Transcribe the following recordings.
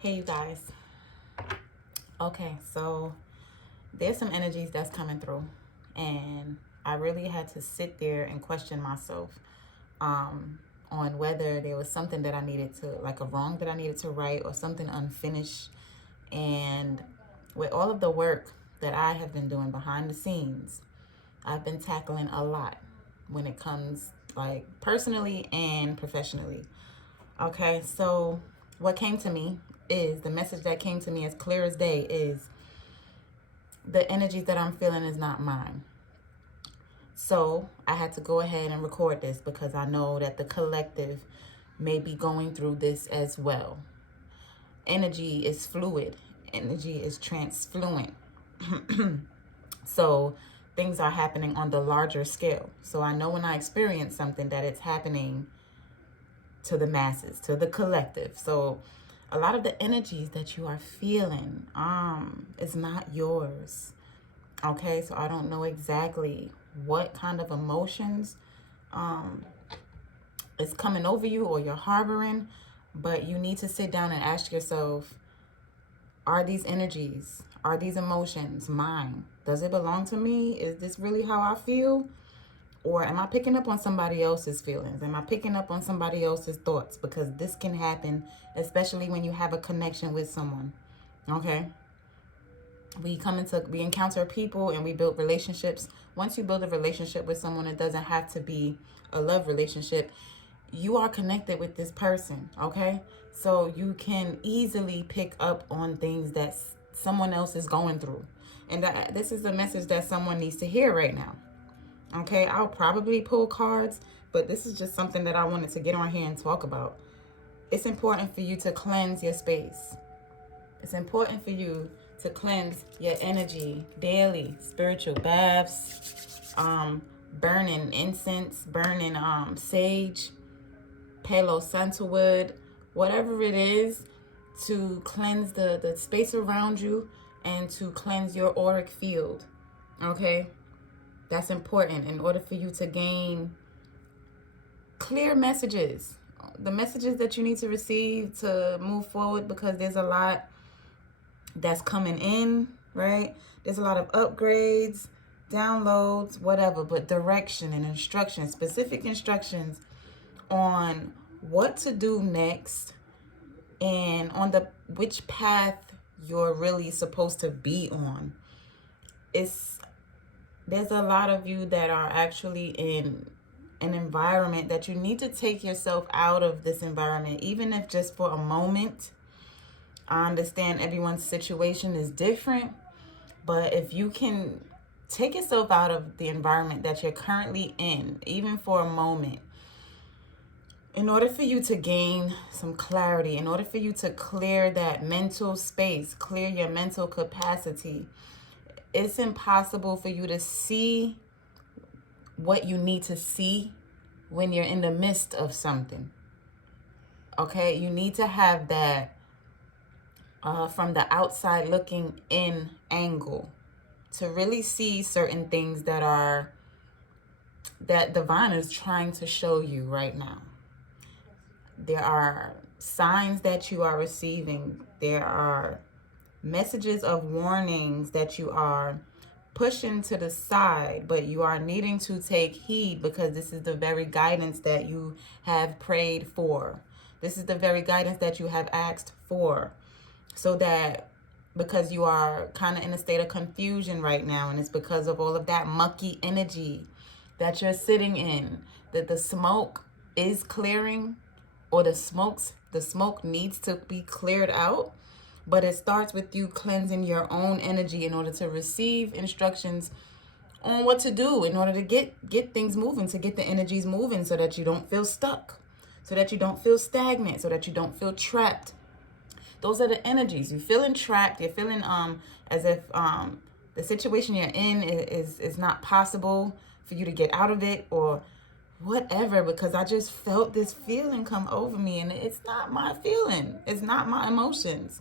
Hey, you guys. Okay, so there's some energies that's coming through, and I really had to sit there and question myself on whether there was something that I needed to, like a wrong that I needed to right, or something unfinished. And with all of the work that I have been doing behind the scenes, I've been tackling a lot when it comes, like, personally and professionally. Okay, so what came to me is the message that came to me as clear as day is the energy that I'm feeling is not mine. So I had to go ahead and record this because I know that the collective may be going through this as well. Energy is fluid. Energy is transfluent. So things are happening on the larger scale. So I know when I experience something that it's happening to the masses, to the collective. So a lot of the energies that you are feeling is not yours. Okay, so I don't know exactly what kind of emotions is coming over you or you're harboring, but you need to sit down and ask yourself, are these energies, are these emotions mine? Does it belong to me? Is this really how I feel? Or am I picking up on somebody else's feelings? Am I picking up on somebody else's thoughts? Because this can happen, especially when you have a connection with someone. Okay? We encounter people and we build relationships. Once you build a relationship with someone, it doesn't have to be a love relationship. You are connected with this person, okay? So you can easily pick up on things that someone else is going through. And this is a message that someone needs to hear right now. Okay, I'll probably pull cards, but this is just something that I wanted to get on here and talk about. It's important for you to cleanse your space. It's important for you to cleanse your energy daily. Spiritual baths, burning incense, burning sage, Palo Santalwood, whatever it is, to cleanse the space around you and to cleanse your auric field. Okay? That's important in order for you to gain clear messages. The messages that you need to receive to move forward, because there's a lot that's coming in, right? There's a lot of upgrades, downloads, whatever, but direction and instructions, specific instructions on what to do next and on which path you're really supposed to be on. There's a lot of you that are actually in an environment that you need to take yourself out of this environment, even if just for a moment. I understand everyone's situation is different, but if you can take yourself out of the environment that you're currently in, even for a moment, in order for you to gain some clarity, in order for you to clear that mental space, clear your mental capacity, it's impossible for you to see what you need to see when you're in the midst of something. Okay, you need to have that from the outside looking in angle to really see certain things that divine is trying to show you right now. There are signs that you are receiving. There are messages of warnings that you are pushing to the side, but you are needing to take heed, because this is the very guidance that you have prayed for. This is the very guidance that you have asked for. So that, because you are kind of in a state of confusion right now, and it's because of all of that mucky energy that you're sitting in, that the smoke is clearing, or the smoke needs to be cleared out. But it starts with you cleansing your own energy in order to receive instructions on what to do in order to get things moving, to get the energies moving, so that you don't feel stuck, so that you don't feel stagnant, so that you don't feel trapped. Those are the energies. You're feeling trapped. You're feeling as if the situation you're in is not possible for you to get out of it, or whatever, because I just felt this feeling come over me, and it's not my feeling. It's not my emotions.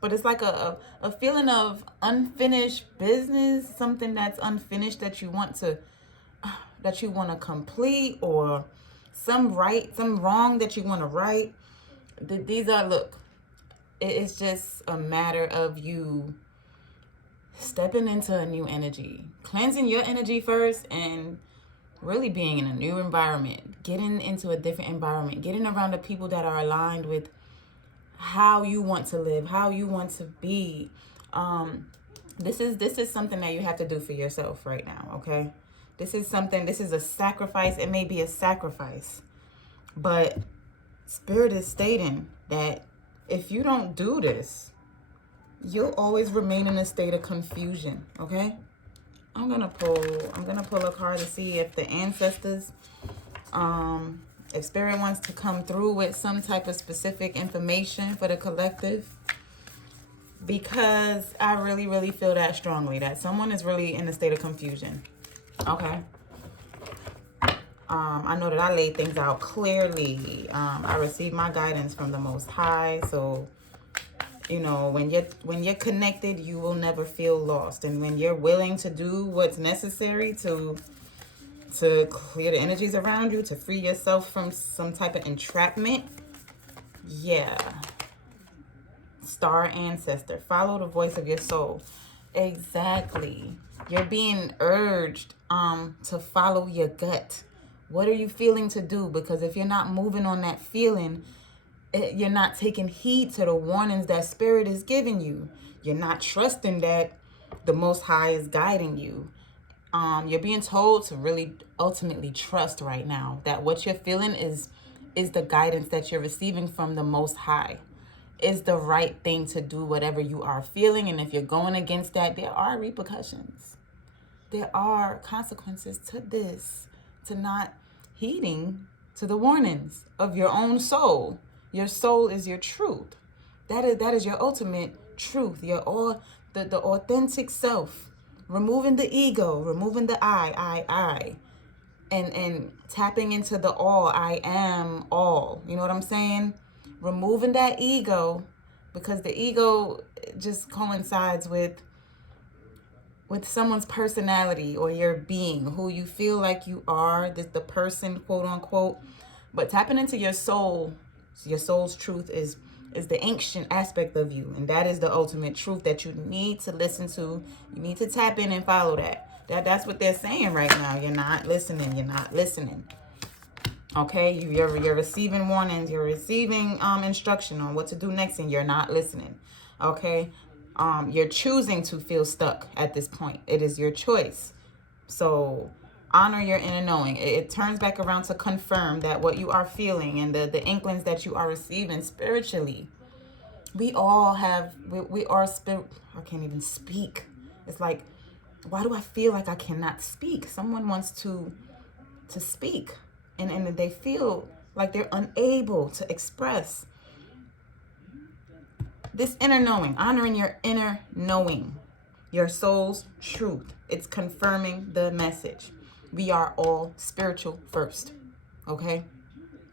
But it's like a feeling of unfinished business, something that's unfinished that you want to complete, or some wrong that you want to right. These are, look, It's just a matter of you stepping into a new energy, cleansing your energy first, and really being in a new environment, getting into a different environment, getting around the people that are aligned with how you want to live, how you want to be. This is something that you have to do for yourself right now, okay? This is a sacrifice. It may be a sacrifice, but Spirit is stating that if you don't do this, you'll always remain in a state of confusion, okay? I'm gonna pull a card to see if the ancestors, if Spirit wants to come through with some type of specific information for the collective, because I really, really feel that strongly that someone is really in a state of confusion. Okay. I know that I laid things out clearly. I received my guidance from the Most High, so you know, when you're connected, you will never feel lost. And when you're willing to do what's necessary to clear the energies around you, to free yourself from some type of entrapment, yeah. Star ancestor, follow the voice of your soul. Exactly. You're being urged to follow your gut. What are you feeling to do? Because if you're not moving on that feeling, you're not taking heed to the warnings that Spirit is giving you. You're not trusting that the Most High is guiding you. You're being told to really ultimately trust right now that what you're feeling is the guidance that you're receiving from the Most High. Is the right thing to do, whatever you are feeling. And if you're going against that, there are repercussions. There are consequences to this, to not heeding to the warnings of your own soul. Your soul is your truth. That is your ultimate truth. The authentic self. Removing the ego, removing the I. And tapping into the all. I am all. You know what I'm saying? Removing that ego, because the ego just coincides with someone's personality or your being, who you feel like you are, the person, quote unquote. But tapping into your soul, your soul's truth is the ancient aspect of you, and that is the ultimate truth that you need to listen to. You need to tap in and follow that. That's what they're saying right now. You're not listening. You're not listening. Okay, you're receiving warnings. You're receiving instruction on what to do next, and you're not listening. Okay, you're choosing to feel stuck at this point. It is your choice. So honor your inner knowing. It turns back around to confirm that what you are feeling and the inklings that you are receiving spiritually. We all have, we are spirit. I can't even speak. It's like, why do I feel like I cannot speak? Someone wants to speak, and they feel like they're unable to express this inner knowing. Honoring your inner knowing, your soul's truth. It's confirming the message. We are all spiritual first, okay?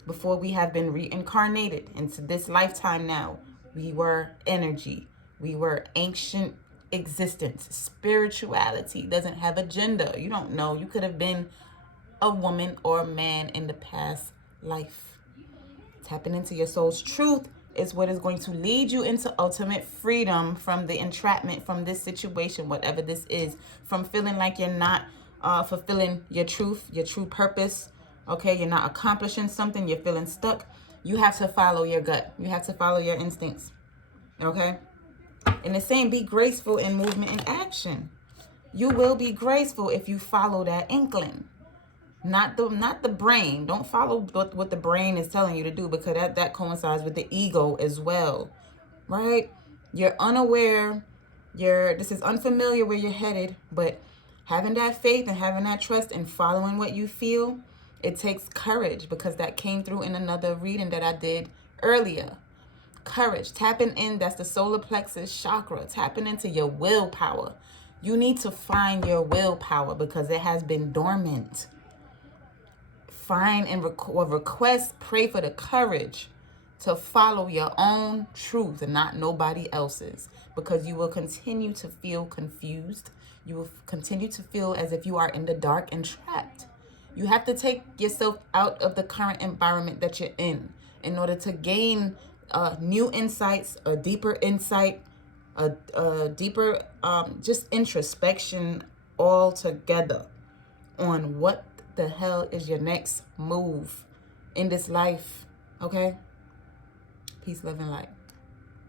Before we have been reincarnated into this lifetime now, we were energy. We were ancient existence. Spirituality doesn't have a gender. You don't know. You could have been a woman or a man in the past life. Tapping into your soul's truth is what is going to lead you into ultimate freedom from the entrapment, from this situation, whatever this is, from feeling like you're not fulfilling your truth, your true purpose. Okay, you're not accomplishing something, you're feeling stuck. You have to follow your gut. You have to follow your instincts. Okay? And it's saying be graceful in movement and action. You will be graceful if you follow that inkling. Not the brain. Don't follow what the brain is telling you to do, because that coincides with the ego as well. Right? You're unaware. This is unfamiliar where you're headed, but having that faith and having that trust and following what you feel, it takes courage, because that came through in another reading that I did earlier. Courage, tapping in, that's the solar plexus chakra, tapping into your willpower. You need to find your willpower because it has been dormant. Find and request, pray for the courage to follow your own truth and not nobody else's, because you will continue to feel confused. You will continue to feel as if you are in the dark and trapped. You have to take yourself out of the current environment that you're in order to gain new insights, a deeper insight, a deeper just introspection all together on what the hell is your next move in this life. Okay? Peace, love, and light.